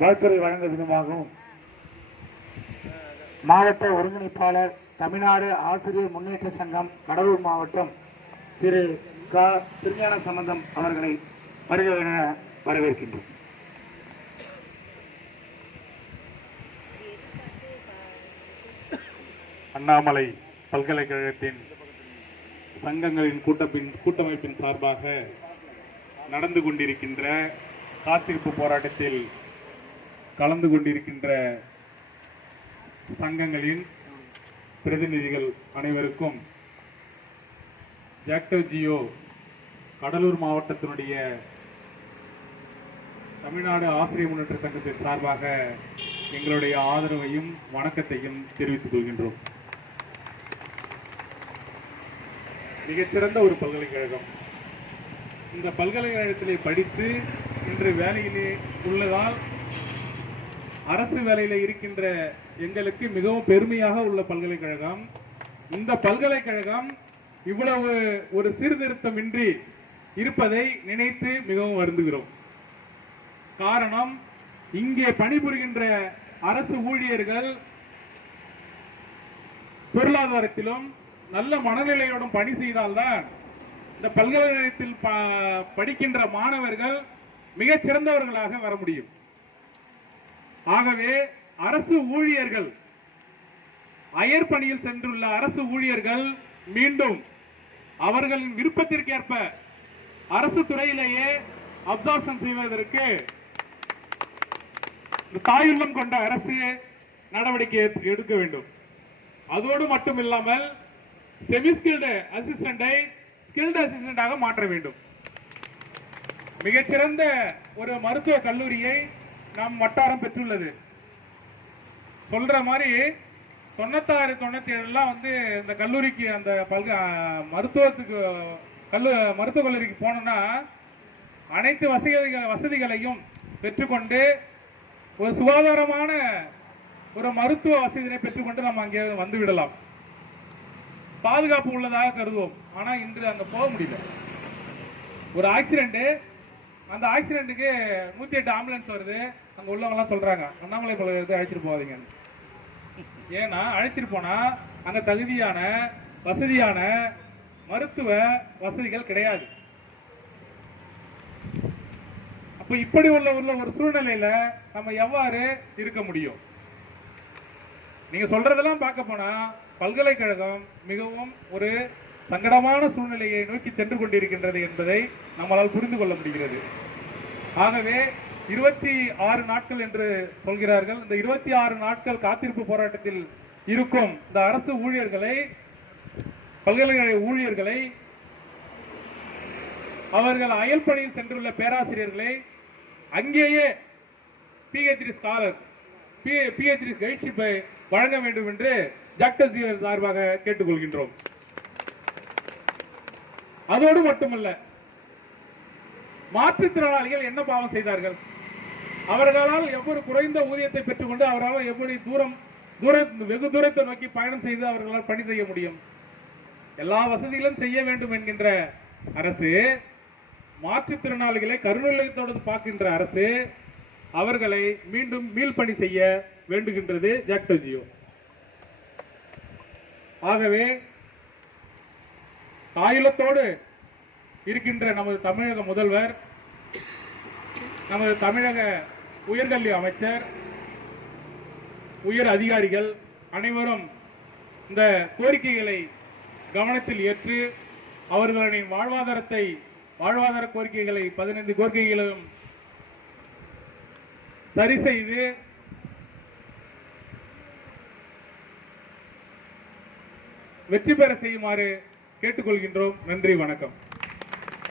வாழ்த்துறை வழங்க விதமாகவும். மாவட்ட ஒருங்கிணைப்பாளர் தமிழ்நாடு ஆசிரியர் முன்னேற்ற சங்கம் கடலூர் மாவட்டம் திரு க. திருஞான சம்பந்தம் அவர்களை வருக என வரவேற்கின்றோம். அண்ணாமலை பல்கலைக்கழகத்தின் சங்கங்களின் கூட்டப்பின் கூட்டமைப்பின் சார்பாக நடந்து கொண்டிருக்கின்ற காத்திருப்பு போராட்டத்தில் கலந்து கொண்டிருக்கின்ற சங்கங்களின் பிரதிநிதிகள் அனைவருக்கும் ஜாக்டோ ஜியோ கடலூர் மாவட்டத்தினுடைய தமிழ்நாடு ஆசிரியர் முன்னேற்ற சங்கத்தின் சார்பாக எங்களுடைய ஆதரவையும் வணக்கத்தையும் தெரிவித்துக் கொள்கின்றோம். மிகச்சிறந்த ஒரு பல்கலைக்கழகம். இந்த பல்கலைக்கழகத்திலே படித்து இன்று வேலையிலே உள்ளதால் அரசு வேலையில் இருக்கின்ற எங்களுக்கு மிகவும் பெருமையாக உள்ள பல்கலைக்கழகம். இந்த பல்கலைக்கழகம் இவ்வளவு ஒரு சீர்திருத்தமின்றி இருப்பதை நினைத்து மிகவும் வருந்துகிறோம். காரணம் இங்கே பணிபுரிகின்ற அரசு ஊழியர்கள் பொருளாதாரத்திலும் நல்ல மனநிலையோடும் பணி செய்தால்தான் இந்த பல்கலைக்கழகத்தில் ப- படிக்கின்ற மாணவர்கள் மிகச் சிறந்தவர்களாக வர முடியும். ஆகவே அரசு ஊழியர்கள் அயர் பணியில் சென்றுள்ள அரசு ஊழியர்கள் மீண்டும் அவர்களின் விருப்பத்திற்கேற்ப அரசு துறையிலேயே அப்சார்ப்ஷன் செய்வதற்கு தாயுள்ளம் கொண்ட அரசு நடவடிக்கை எடுக்க வேண்டும். அதோடு மட்டும் இல்லாமல் செமி ஸ்கில்டு அசிஸ்டண்டை ஸ்கில்டு அசிஸ்டண்டாக மாற்ற வேண்டும். மிகச்சிறந்த ஒரு மருத்துவ கல்லூரியை நம் வட்டாரம் பெற்றுள்ளது. சொல்ற மாதிரி தொண்ணூத்தாறு தொண்ணூத்தி ஏழுலாம் வந்து இந்த கல்லூரிக்கு அந்த பல்க மருத்துவத்துக்கு கல்லு மருத்துவக் கல்லூரிக்கு போனோம்னா அனைத்து வசதிகள் வசதிகளையும் பெற்றுக்கொண்டு ஒரு சுகாதாரமான ஒரு மருத்துவ வசதியினை பெற்றுக்கொண்டு நம்ம அங்கே வந்து விடலாம். பாதுகாப்பு உள்ளதாக கருதுவோம். ஆனால் இன்று அங்கே போக முடியல. ஒரு ஆக்சிடென்ட்டு அந்த ஆக்சிடென்ட்டுக்கு நூற்றி எட்டு ஆம்புலன்ஸ் வருது. அங்கே உள்ளவங்கலாம் சொல்கிறாங்க அண்ணாமலை பல்கலைக்கழகத்தை அழைச்சிட்டு போகாதீங்க ஏன்னா அழைச்சிட்டு போனால் அங்கே தகுதியான வசதியான மருத்துவ வசதிகள் கிடையாது. அப்போ இப்படி உள்ள உள்ள ஒரு சூழ்நிலையில் நம்ம எவ்வாறு இருக்க முடியும்? நீங்கள் சொல்கிறதெல்லாம் பார்க்க போனால் பல்கலைக்கழகம் மிகவும் ஒரு சங்கடமான சூழ்நிலையை நோக்கி சென்று கொண்டிருக்கின்றது என்பதை நம்மளால் புரிந்து கொள்ள முடிகிறது ஆகவே இருபத்தி ஆறு நாட்கள் என்று சொல்கிறார்கள் இந்த இருபத்தி ஆறு நாட்கள் காத்திருப்பு போராட்டத்தில் இருக்கும் இந்த அரசு ஊழியர்களை பல்கலைக்கழக ஊழியர்களை அவர்கள் அயல்பணியில் சென்றுள்ள பேராசிரியர்களை அங்கேயே பிஹெச்டி ஸ்காலர் பிஹெச்டி கைட்ஷிப்பை வழங்க வேண்டும் என்று ஜாக்டர் சார்பாக கேட்டுக்கொள்கின்றோம் அதோடு மட்டுமல்ல மாற்றுத்திறனாளிகள் என்ன பாவம் செய்தார்கள்? அவர்களால் எவ்வளவு குறைந்த ஊதியத்தை பெற்றுக்கொண்டு அவரால் எப்படி தூரம் தூர வெகு தூரத்தை நோக்கி பயணம் செய்து அவர்களால் பணி செய்ய முடியும்? எல்லா வசதிகளும் செய்ய வேண்டும் என்கின்ற அரசு மாற்றுத்திறனாளிகளை கருநிலையத்தோடு பார்க்கின்ற அரசு அவர்களை மீண்டும் மீள்பணி செய்ய வேண்டுகின்றது ஜாக்டோ ஜியோ. ஆகவே தாயுலத்தோடு இருக்கின்ற நமது தமிழக முதல்வர் நமது தமிழக உயர்கல்வி அமைச்சர் உயர் அதிகாரிகள் அனைவரும் இந்த கோரிக்கைகளை கவனத்தில் ஏற்று அவர்களின் வாழ்வாதாரத்தை வாழ்வாதார கோரிக்கைகளை பதினைந்து கோரிக்கைகளும் சரி செய்து வெற்றி பெற செய்யுமாறு கேட்டுக்கொள்கின்றோம். நன்றி வணக்கம்.